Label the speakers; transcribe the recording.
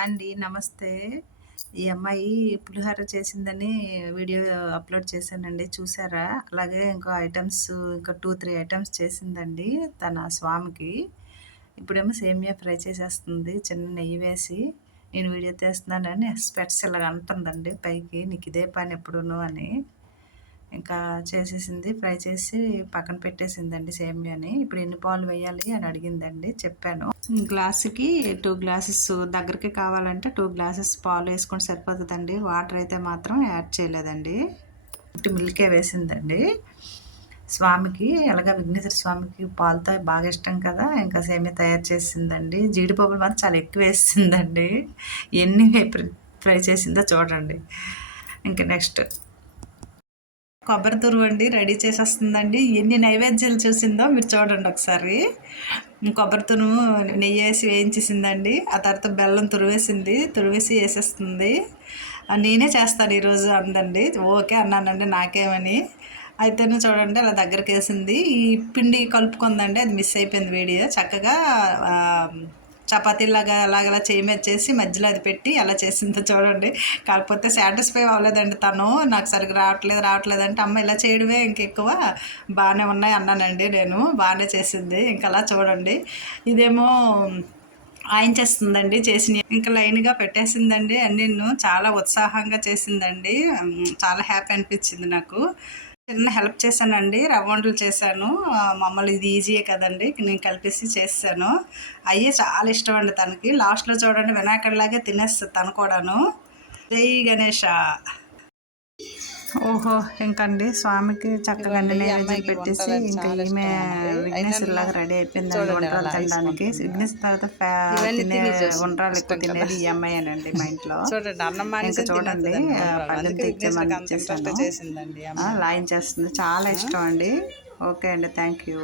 Speaker 1: అండి నమస్తే. ఈ అమ్మాయి పులిహోర చేసిందని వీడియో అప్లోడ్ చేశానండి చూసారా? అలాగే ఇంకో ఐటమ్స్ ఇంకా టూ త్రీ ఐటమ్స్ చేసిందండి తన స్వామికి. ఇప్పుడేమో సేమియా ఫ్రై చేసేస్తుంది చిన్న నెయ్యి వేసి. నేను వీడియో తీస్తున్నానని స్పెట్స్ ఇలాగ అంటుందండి పైకి నీకు ఇదే పని ఎప్పుడును అని. ఇంకా చేసేసింది ఫ్రై చేసి పక్కన పెట్టేసిందండి సేమియాని. ఇప్పుడు ఎన్ని పాలు వేయాలి అని అడిగిందండి చెప్పాను. గ్లాసుకి టూ గ్లాసెస్ దగ్గరికి కావాలంటే టూ గ్లాసెస్ పాలు వేసుకుంటే సరిపోతుందండి. వాటర్ అయితే మాత్రం యాడ్ చేయలేదండి. మిల్కే వేసిందండి. స్వామికి అలాగా విఘ్నేశ్వర స్వామికి పాలతో బాగా ఇష్టం కదా ఇంకా సేమియా తయారు చేసిందండి. జీడిపప్పులు మాత్రం చాలా ఎక్కువ వేసిందండి. ఎన్ని ఫ్రై చేసిందో చూడండి. ఇంకా నెక్స్ట్. కొబ్బరి తురువండి రెడీ చేసేస్తుందండి. ఎన్ని నైవేద్యాలు చూసిందో మీరు చూడండి ఒకసారి. కొబ్బరి తురుము నెయ్యి వేసి వేయించేసిందండి. ఆ తర్వాత బెల్లం తురివేసింది తురివేసి వేసేస్తుంది. నేనే చేస్తాను ఈరోజు అందండి. ఓకే అన్నానండి నాకేమని. అయితేనే చూడండి అలా దగ్గరికి వేసింది ఈ పిండి కలుపుకుందండి అది మిస్ అయిపోయింది వీడియో. చక్కగా చపాతీలాగా అలాగలా చేయి మీద చేసి మధ్యలో అది పెట్టి అలా చేసిందో చూడండి. కాకపోతే సాటిస్ఫై అవ్వలేదండి తను. నాకు సరిగ్గా రావట్లేదు రావట్లేదు అంటే అమ్మ ఇలా చేయడమే ఇంకెక్కువ బాగానే ఉన్నాయి అన్నానండి నేను. బాగానే చేసింది. ఇంకా అలా చూడండి. ఇదేమో ఆయన చేస్తుందండి చేసిన ఇంకా లైన్గా పెట్టేసిందండి అన్ని చాలా ఉత్సాహంగా చేసిందండి. చాలా హ్యాపీ అనిపించింది నాకు. చిన్న హెల్ప్ చేశానండి. రవ్వండలు చేశాను. మమ్మల్ని ఇది ఈజీయే కదండి. నేను కలిపేసి చేస్తాను. అయ్యే చాలా ఇష్టం అండి తనకి. లాస్ట్లో చూడండి వినాయకుడిలాగే తినేస్తుంది తను కూడాను. జై గణేష. ఓహో ఇంకండి. స్వామికి చక్కగా అన్ని నైవేద్యం పెట్టేసి ఇంకా ఈమె విఘ్నేశ్వర్ లాగా రెడీ అయిపోయింది వంటలు తినడానికి. విఘ్నేశ్వర తర్వాత తినే వంటలు ఎక్కువ తినేది ఈ అమ్మాయి అనండి మా ఇంట్లో. ఇంకా చూడండి పల్లెం తెచ్చామని చేశాను లాయించేస్తుంది చాలా ఇష్టం అండి. ఓకే అండి థ్యాంక్ యూ.